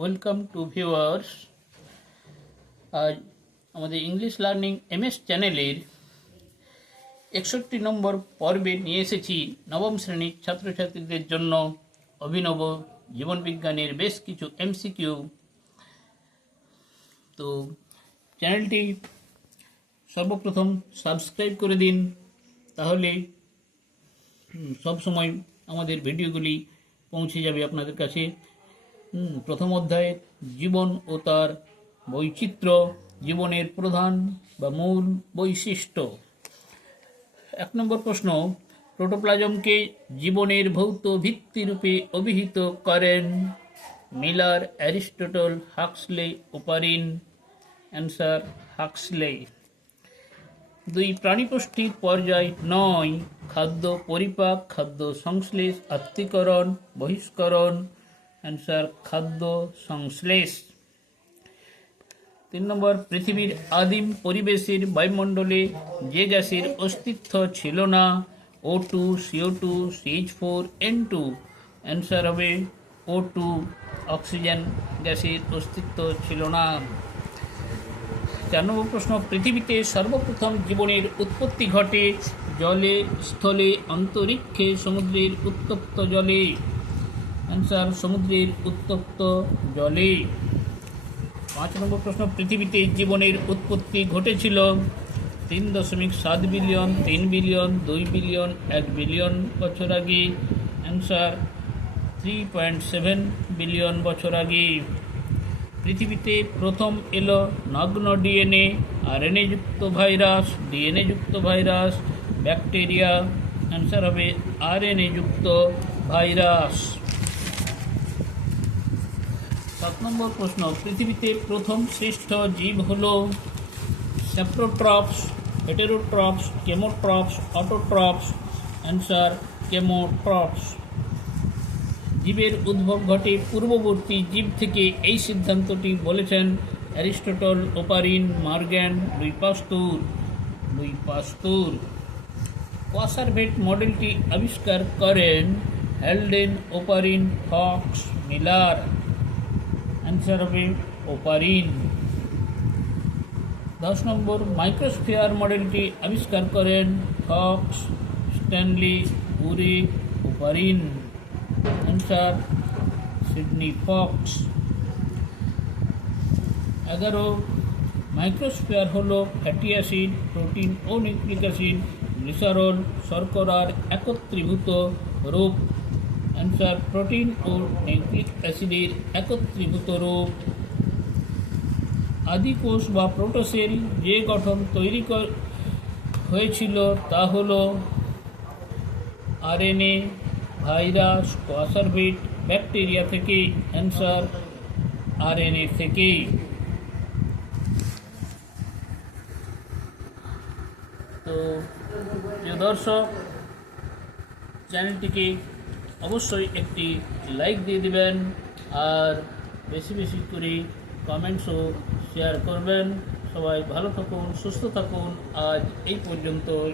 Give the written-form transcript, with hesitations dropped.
Welcome to viewers. আজ আমাদের English learning MS চ্যানেলের 61 নম্বর পর্বে নিয়ে এসেছি নবম শ্রেণীর ছাত্রছাত্রীদের জন্য অভিনব জীবনবিজ্ঞানের বেশ কিছু এমসিকিউ। তো চ্যানেলটি সর্বপ্রথম সাবস্ক্রাইব করে দিন, তাহলে সবসময় আমাদের ভিডিওগুলি পৌঁছে যাবে আপনাদের কাছে। প্রথম অধ্যায়ে জীবন ও তার বৈচিত্র্য, জীবনের প্রধান বা মূল বৈশিষ্ট্য। 1 নম্বর প্রশ্ন, প্রোটোপ্লাজমকে জীবনের ভৌত ভিত্তিরূপে অভিহিত করেন মিলার, অ্যারিস্টটল, হাক্সলে, ওপারিন। অ্যান্সার হাক্সলে। 2, প্রাণীপুষ্টির পর্যায় 9, খাদ্য পরিপাক, খাদ্য সংশ্লেষ, আত্তীকরণ, বহিষ্করণ। অ্যান্সার খাদ্য সংশ্লেষ। 3 নম্বর, পৃথিবীর আদিম পরিবেশের বায়ুমণ্ডলে যে গ্যাসের অস্তিত্ব ছিল না, O2, CO2, CH4, N2। Answer হবে O2, অক্সিজেন গ্যাসের অস্তিত্ব ছিল না। 4 নম্বর প্রশ্ন, পৃথিবীতে সর্বপ্রথম জীবনের উৎপত্তি ঘটে জলে, স্থলে, অন্তরিক্ষে, সমুদ্রের উত্তপ্ত জলে। অ্যান্সার সমুদ্রের উত্তপ্ত জলে। 5 নম্বর প্রশ্ন, পৃথিবীতে জীবনের উৎপত্তি ঘটেছিল 3.7 বিলিয়ন, 3 বিলিয়ন, 2 বিলিয়ন, 1 বিলিয়ন বছর আগে। অ্যান্সার 3.7 বিলিয়ন বছর আগে। পৃথিবীতে প্রথম এলো নগ্ন ডিএনএ, আরএনএ যুক্ত ভাইরাস, ডিএনএ যুক্ত ভাইরাস, ব্যাকটেরিয়া। অ্যান্সার হবে আরএনএ যুক্ত ভাইরাস। 7 নম্বর প্রশ্ন, পৃথিবীতে প্রথম সৃষ্ট জীব হল স্যাপ্রোট্রপস, হেটেরোট্রপস, কেমোট্রপস, অটোট্রপস। অ্যান্সার কেমোট্রপস। জীবের উদ্ভব ঘটে পূর্ববর্তী জীব থেকে, এই সিদ্ধান্তটি বলেছেন Aristotle, Oparin, Morgan, Louis Pasteur. Coacervate মডেলটি আবিষ্কার করেন Haldane, Oparin, Fox, Miller. Answer হবে ওপারিন। 10 নম্বর, মাইক্রোস্ফিয়ার মডেলটি আবিষ্কার করেন Fox, Stanley, Urey, Oparin. Answer Sidney Fox. 11, microsphere হল ফ্যাটি অ্যাসিড, প্রোটিন ও নিউক্লিক অ্যাসিড, গ্লিসারল, শর্করার একত্রীভূত রূপ। অ্যান্সার প্রোটিন ও নিউক্লিক অ্যাসিডের একত্রীভূত রূপ। আদিকোষ বা প্রোটোসেল যে গঠন তৈরি হয়েছিল তা হল আরএনএ, ভাইরাস, কোয়াসারভেট, ব্যাকটেরিয়া থেকে। অ্যান্সার আরএনএ থেকে। তো প্রিয় দর্শক, চ্যানেলটিকে অবশ্যই একটি লাইক দিয়ে দিবেন, আর বেশি বেশি করে কমেন্টসও শেয়ার করবেন। সবাই ভালো থাকুন, সুস্থ থাকুন। আজ এই পর্যন্তই।